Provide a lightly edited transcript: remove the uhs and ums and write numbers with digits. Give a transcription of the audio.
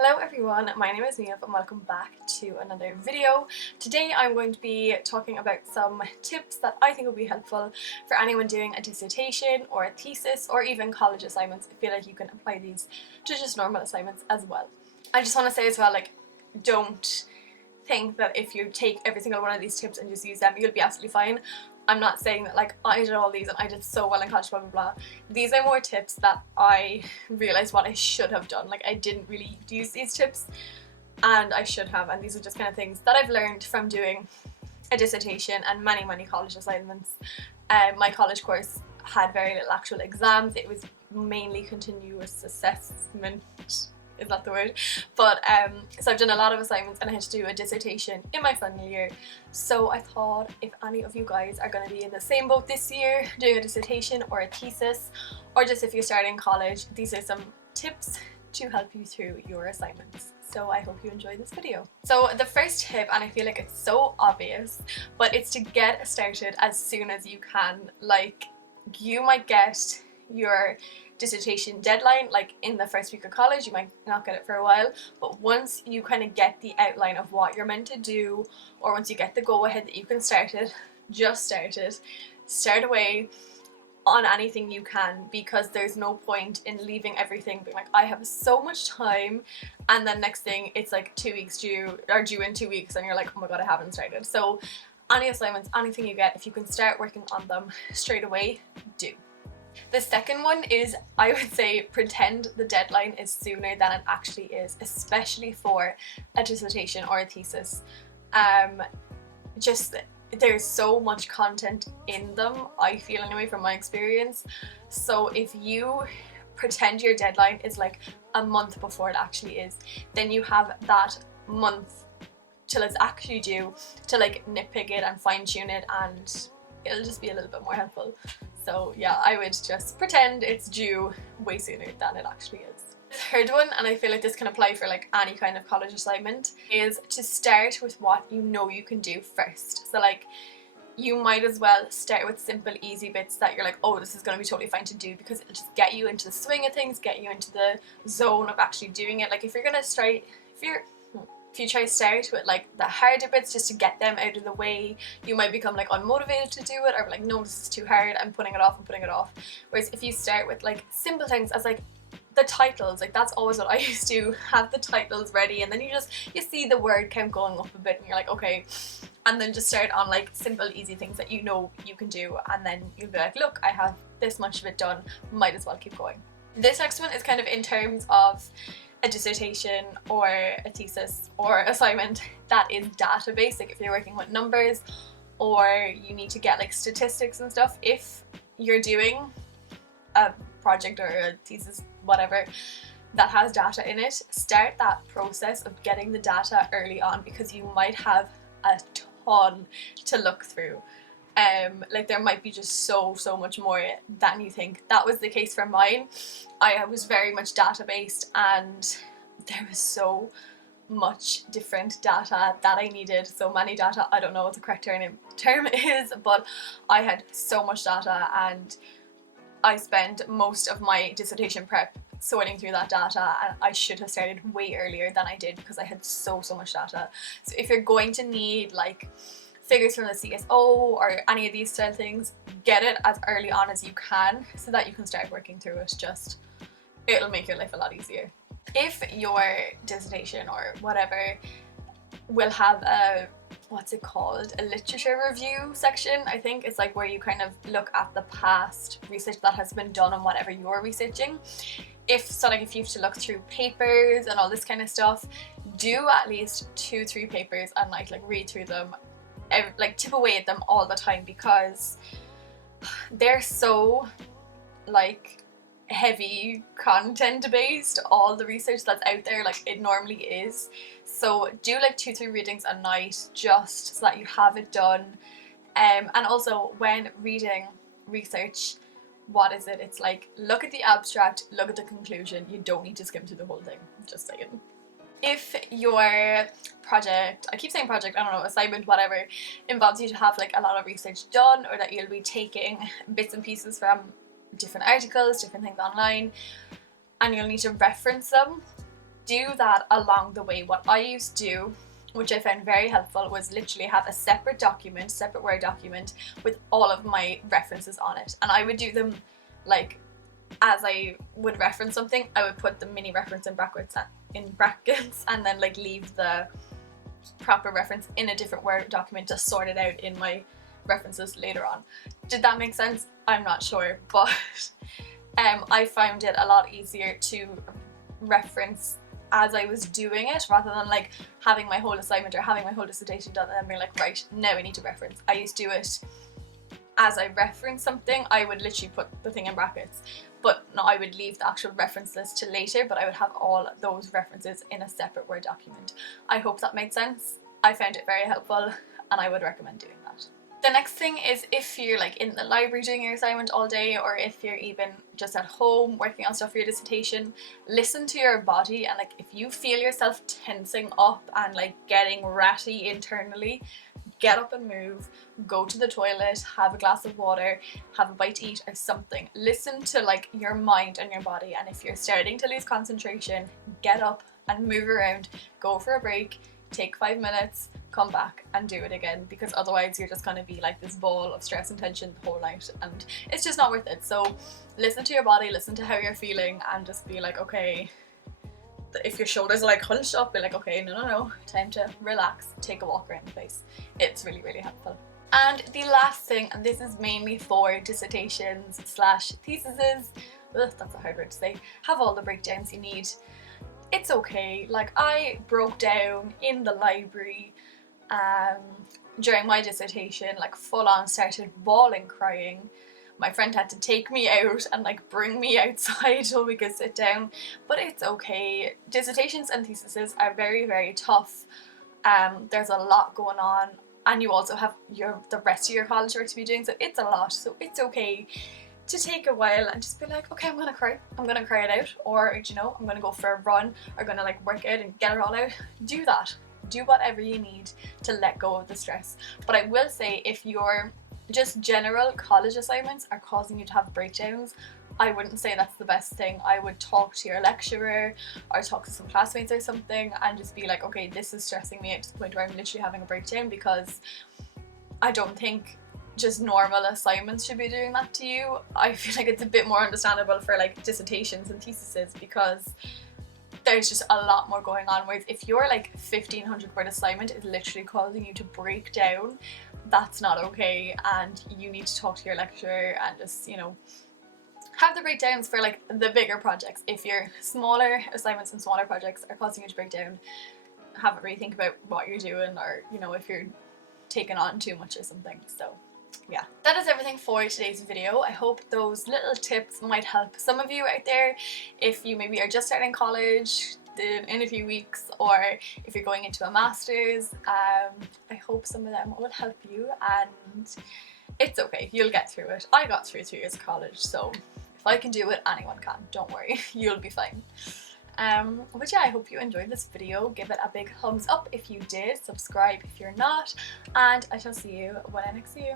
Hello everyone, my name is Niamh and welcome back to another video. Today I'm going to be talking about some tips that I think will be helpful for anyone doing a dissertation or a thesis or even college assignments. I feel like you can apply these to just normal assignments as well. I just want to say as well, don't think that if you take every single one of these tips and just use them, you'll be absolutely fine. I'm not saying that I did all these and I did so well in college, blah blah blah. These are more tips that I realised what I should have done. I didn't really use these tips and I should have, and these are just kind of things that I've learned from doing a dissertation and many college assignments. My college course had very little actual exams. It was mainly continuous assessment. Is that the word? But so I've done a lot of assignments and I had to do a dissertation in my final year. So I thought if any of you guys are going to be in the same boat this year doing a dissertation or a thesis, or just if you're starting college, these are some tips to help you through your assignments. So I hope you enjoy this video. So the first tip, and I feel like it's so obvious, but it's to get started as soon as you can. You might get your dissertation deadline in the first week of college, you might not get it for a while, but once you kind of get the outline of what you're meant to do, or once you get the go ahead that you can start it, just start away on anything you can, because there's no point in leaving everything being I have so much time, and then next thing it's 2 weeks due, or due in 2 weeks, and you're like, oh my god, I haven't started. So any assignments, anything you get, if you can start working on them straight away, do. The second one is, I would say, pretend the deadline is sooner than it actually is, especially for a dissertation or a thesis. There's so much content in them, I feel anyway from my experience. So if you pretend your deadline is a month before it actually is, then you have that month till it's actually due to nitpick it and fine tune it, and it'll just be a little bit more helpful. So yeah, I would just pretend it's due way sooner than it actually is. The third one, and I feel like this can apply for any kind of college assignment, is to start with what you know you can do first. So you might as well start with simple easy bits that you're oh, this is going to be totally fine to do, because it'll just get you into the swing of things, get you into the zone of actually doing it. If you try to start with the harder bits just to get them out of the way, you might become unmotivated to do it, or no, this is too hard, I'm putting it off. Whereas if you start with simple things as the titles, that's always what I used to have, the titles ready, and then you see the word count going up a bit and you're okay, and then just start on simple easy things that you know you can do, and then you'll be look, I have this much of it done, might as well keep going. This next one is kind of in terms of a dissertation or a thesis or assignment that is database, if you're working with numbers or you need to get statistics and stuff. If you're doing a project or a thesis, whatever, that has data in it, start that process of getting the data early on, because you might have a ton to look through. There might be just so much more than you think. That was the case for mine. I was very much data based, and there was so much different data that I needed, so many data, I don't know what the correct term is, but I had so much data, and I spent most of my dissertation prep sorting through that data, and I should have started way earlier than I did, because I had so much data. So if you're going to need figures from the CSO or any of these style things, get it as early on as you can so that you can start working through it. It'll make your life a lot easier. If your dissertation or whatever will have a literature review section, I think it's where you kind of look at the past research that has been done on whatever you're researching. If you have to look through papers and all this kind of stuff, do at least 2-3 papers and read through them, chip away at them all the time, because they're so heavy content based, all the research that's out there, it normally is. So do 2-3 readings a night, just so that you have it done. And also when reading research, what is it? It's look at the abstract, look at the conclusion. You don't need to skim through the whole thing, just saying. If your project, I keep saying project, I don't know, assignment, whatever, involves you to have a lot of research done, or that you'll be taking bits and pieces from different articles, different things online, and you'll need to reference them, do that along the way. What I used to do, which I found very helpful, was literally have a separate document, separate Word document with all of my references on it. And I would do them like, as I would reference something, I would put the mini reference in brackets and then like leave the proper reference in a different Word document, just sort it out in my references later on. Did that make sense? I'm not sure, but I found it a lot easier to reference as I was doing it, rather than like having my whole assignment or having my whole dissertation done and then being like, right, now I need to reference. I used to do it as I reference something. I would literally put the thing in brackets, but no, I would leave the actual reference list to later, but I would have all those references in a separate Word document. I hope that made sense. I found it very helpful and I would recommend doing that. The next thing is, if you're like in the library doing your assignment all day, or if you're even just at home working on stuff for your dissertation, listen to your body. And like, if you feel yourself tensing up and like getting ratty internally, get up and move, go to the toilet, have a glass of water, have a bite to eat or something. Listen to like your mind and your body, and if you're starting to lose concentration, get up and move around, go for a break, take 5 minutes, come back and do it again, because otherwise you're just going to be like this ball of stress and tension the whole night, and it's just not worth it. So listen to your body, listen to how you're feeling, and just be like, okay, if your shoulders are like hunched up, be like, okay, no, time to relax, take a walk around the place. It's really, really helpful. And the last thing, and this is mainly for dissertations / theses, that's a hard word to say, have all the breakdowns you need. It's okay. Like, I broke down in the library during my dissertation, like full on started bawling, crying. My friend had to take me out and like bring me outside so we could sit down, but it's okay. Dissertations and theses are very, very tough. There's a lot going on, and you also have the rest of your college work to be doing, so it's a lot. So it's okay to take a while and just be like, okay, I'm gonna cry it out, or you know, I'm gonna go for a run, or gonna like work out and get it all out. Do that. Do whatever you need to let go of the stress. But I will say, if your just general college assignments are causing you to have breakdowns, I wouldn't say that's the best thing. I would talk to your lecturer or talk to some classmates or something and just be like, okay, this is stressing me out to the point where I'm literally having a breakdown, because I don't think just normal assignments should be doing that to you. I feel like it's a bit more understandable for like dissertations and theses, because there's just a lot more going on. Whereas if your like 1,500 word assignment is literally causing you to break down, that's not okay, and you need to talk to your lecturer and just, you know, have the breakdowns for like the bigger projects. If your smaller assignments and smaller projects are causing you to break down, have a really think about what you're doing, or you know, if you're taking on too much or something. So yeah, that is everything for today's video. I hope those little tips might help some of you out there if you maybe are just starting college in a few weeks, or if you're going into a master's. I hope some of them will help you, and it's okay, you'll get through it. I got through 3 years of college, so if I can do it, anyone can. Don't worry, you'll be fine. But yeah, I hope you enjoyed this video. Give it a big thumbs up if you did, subscribe if you're not, and I shall see you when I next see you.